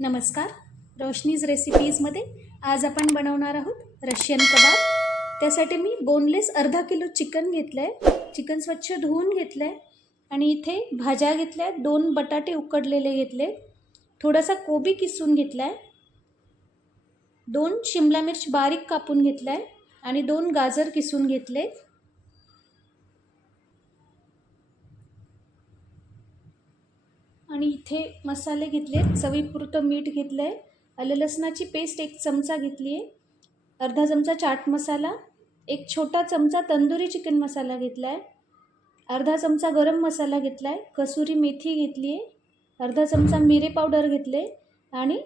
नमस्कार. रोशनीज रेसिपीजमध्ये आज आपण बनवणार आहोत रशियन कबाब. त्यासाठी मी बोनलेस अर्धा किलो चिकन घेतलं आहे. चिकन स्वच्छ धुवून घेतलं आहे आणि इथे भाज्या घेतल्या आहेत. 2 बटाटे उकडलेले घेतले, थोडासा कोबी किसून घेतला आहे, 2 शिमला मिर्च बारीक कापून घेतला आहे आणि 2 गाजर किसून घेतले. आणि इथे मसाले घेतले, चवीपुरतं मीठ घेतलं आहे, आलं लसणाची पेस्ट 1 चमचा घेतली आहे, अर्धा चमचा चाट मसाला, 1 छोटा चमचा तंदुरी चिकन मसाला घेतला आहे, अर्धा चमचा गरम मसाला घेतला आहे, कसुरी मेथी घेतली आहे, अर्धा चमचा मिरे पावडर घेतले आणि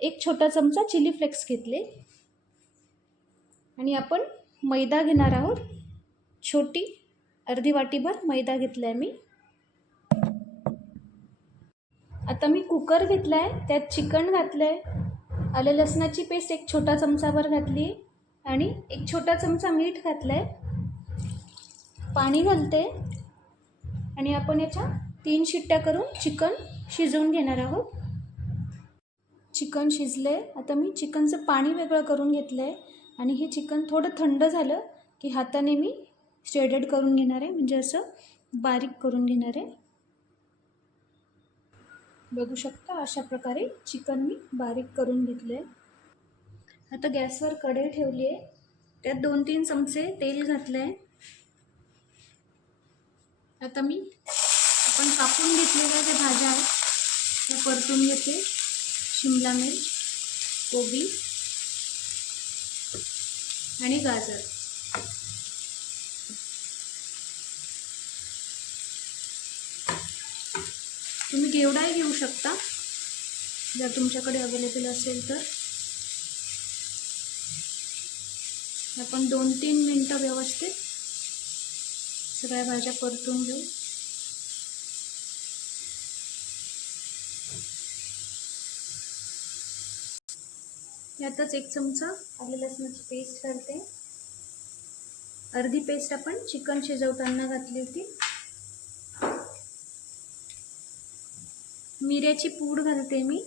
1 छोटा चमचा चिली फ्लेक्स घेतले. आणि आपण मैदा घेणार आहोत. छोटी अर्धी वाटीभर मैदा घेतला आहे मी. आता मी कुकर घेतला आहे, त्यात चिकन घातलं आहे, आलं लसणाची पेस्ट 1 छोटा चमचाभर घातली आणि 1 छोटा चमचा मीठ घातलं आहे, पाणी घालते आणि आपण याच्या 3 शिट्ट्या करून चिकन शिजवून घेणार आहोत. चिकन शिजले. आता मी चिकनचं पाणी वेगळं करून घेतलं आहे आणि हे चिकन थोडं थंड झालं की हाताने मी श्रेडेड करून घेणार आहे, म्हणजे असं बारीक करून घेणार आहे. बघू शकता अशा प्रकारे चिकन मी बारीक करून घेतले. आता गॅसवर कढई ठेवली आहे, त्यात 2-3 चमचे तेल घातले आहे. आता आपण कापून घेतलेल्या ज्या भाज्या आहेत त्या परतून घेते. शिमला मिर्च, कोबी आणि गाजर. तुम्ही घेवडाही घेऊ शकता जर तुमच्याकडे अवेलेबल असेल तर. आपण 2-3 मिनटं व्यवस्थित सगळ्या भाज्या परतून घेऊ. यातच 1 चमचा आलं लसणाची पेस्ट घालते. अर्धी पेस्ट आपण चिकन शिजवताना घातली होती. मिऱ्याची पूड घालते मी,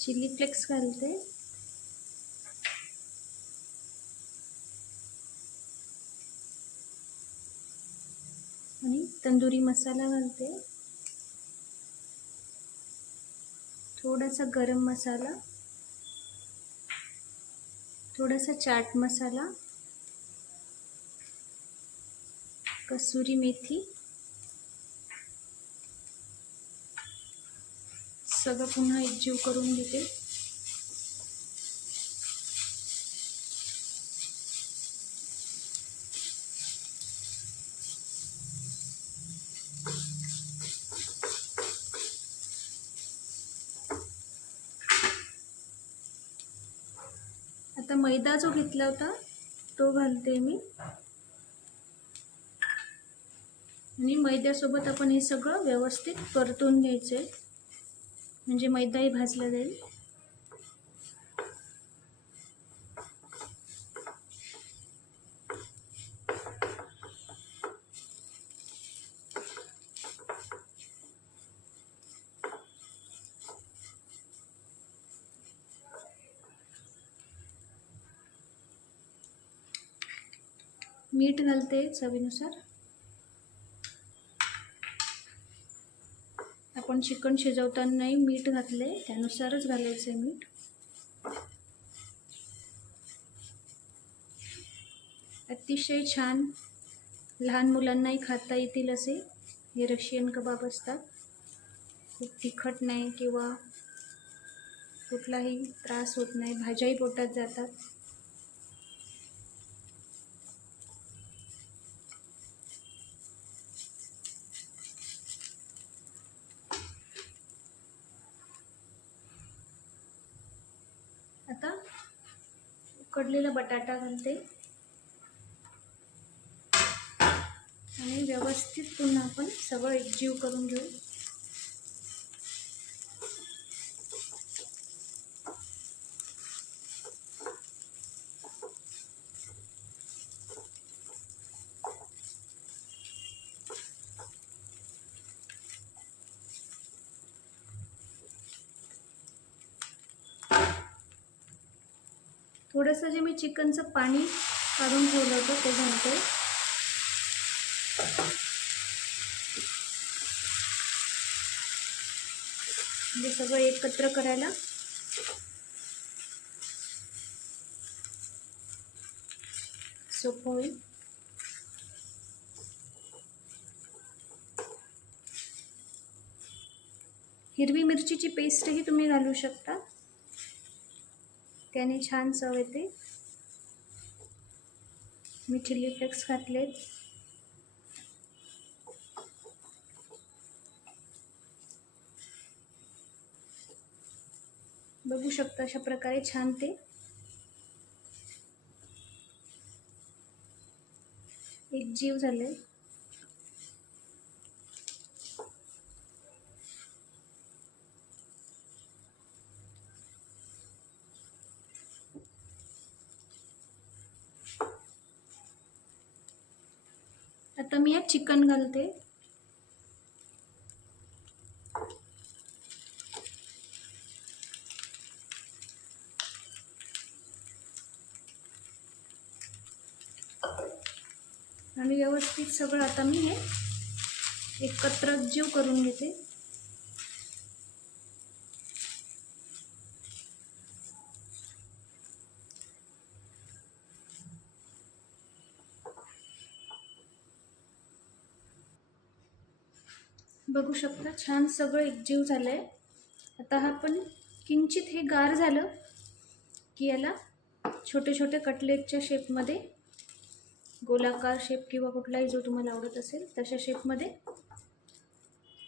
चिली फ्लेक्स घालते आणि तंदुरी मसाला घालते, थोडासा गरम मसाला, थोडासा चाट मसाला, कसुरी मेथी, सगळं पुन्हा एकजीव करून घेते. आता मैदा जो घेतला होता तो घालते मी आणि मैद्यासोबत आपण हे सगळं व्यवस्थित परतून घ्यायचे, म्हणजे मैदाही भाजला जाईल. मीठ घालते चवीनुसार. आपण चिकन शिजवतानाही मीठ घातले, त्यानुसारच घालायचे मीठ. अतिशय छान लहान मुलांनाही खाता येतील असे हे रशियन कबाब असतात. खूप तिखट नाही किंवा कुठलाही त्रास होत नाही, भाज्याही पोटात जातात. आता उकडलेला बटाटा घालते आणि व्यवस्थित पुन्हा आपण सगळं एकजीव करून घेऊ. थोडंसं जे मी चिकनचं पाणी काढून ठेवलं होतं ते घालते. म्हणजे सगळं एकत्र करायला सोपं होईल. हिरवी मिरचीची पेस्टही तुम्ही घालू शकता, त्याने छान चव येते. मी चिली फ्लेक्स घातले. बघू शकता अशा प्रकारे छान ते एकजीव झाले. आता मी यात चिकन घालते. आणि व्यवस्थित सगळं आता मी हे एकत्र जीव करून घेते. बघू शकता छान सगळं एकजीव झालंय. आता हा पण किंचित हे गार झालं की याला छोटे छोटे कटलेटच्या शेपमध्ये, गोलाकार शेप किंवा कुठलाही जो तुम्हाला आवडत असेल तशा शेपमध्ये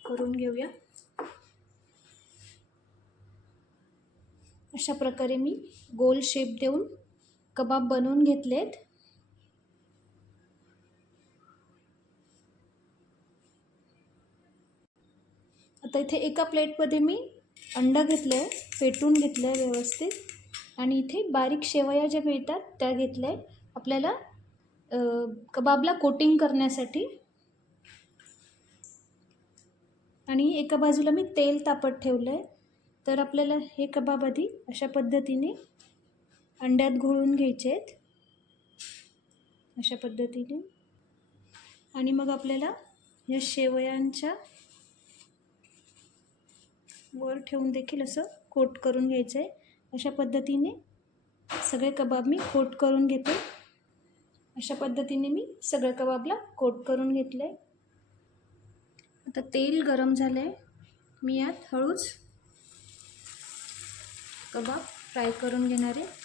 करून घेऊया. अशा प्रकारे मी गोल शेप देऊन कबाब बनवून घेतलेत. आता इथे एका प्लेटमध्ये मी अंडा घेतलं आहे, फेटून घेतलं आहे व्यवस्थित, आणि इथे बारीक शेवया ज्या मिळतात त्या घेतल्या आहे आपल्याला कबाबला कोटिंग करण्यासाठी. आणि एका बाजूला मी तेल तापत ठेवलं आहे. तर आपल्याला हे कबाब आधी अशा पद्धतीने अंड्यात घोळून घ्यायचे आहेत, अशा पद्धतीने. आणि मग आपल्याला या शेवयांच्या वर ठेवून देखील असं कोट करून घ्यायचं आहे. अशा पद्धतीने सगळे कबाब मी कोट करून घेते. अशा पद्धतीने मी सगळ्या कबाबला कोट करून घेतलं आहे. आता तेल गरम झालं आहे. मी यात हळूच कबाब फ्राय करून घेणार आहे.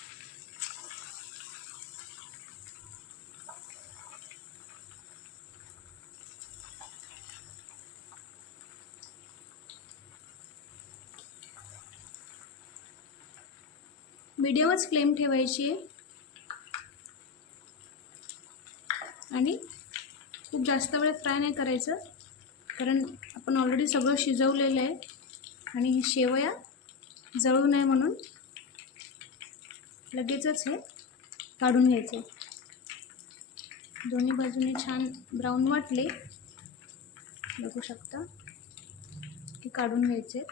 मीडियमच फ्लेम ठेवायची आहे आणि खूप जास्त वेळ फ्राय नाही करायचं, कारण आपण ऑलरेडी सगळं शिजवलेलं आहे आणि हे शेवया जळू नये म्हणून लगेचच हे काढून घ्यायचं. दोन्ही बाजूने छान ब्राऊन वाटले, बघू शकता की काढून घ्यायचे.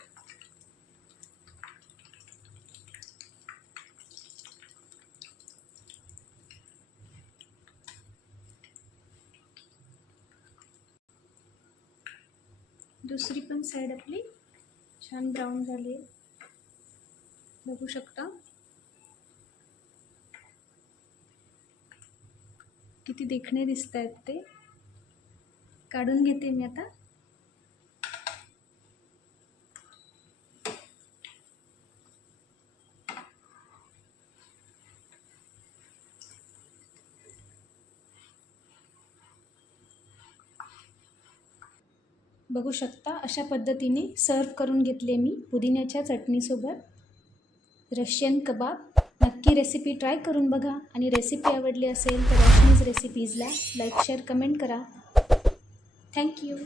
दुसरी पण साईड आपली छान ब्राऊन झाली, बघू शकता किती देखणे दिसत आहेत ते. काढून घेते मी आता. बघू शकता अशा पद्धतीने सर्व करून घेतले मी पुदिन्याच्या चटणीसोबत रशियन कबाब. नक्की रेसिपी ट्राय करून बघा आणि रेसिपी आवडली असेल तर रश्मीज रेसिपीजला लाईक शेअर कमेंट करा. थँक्यू.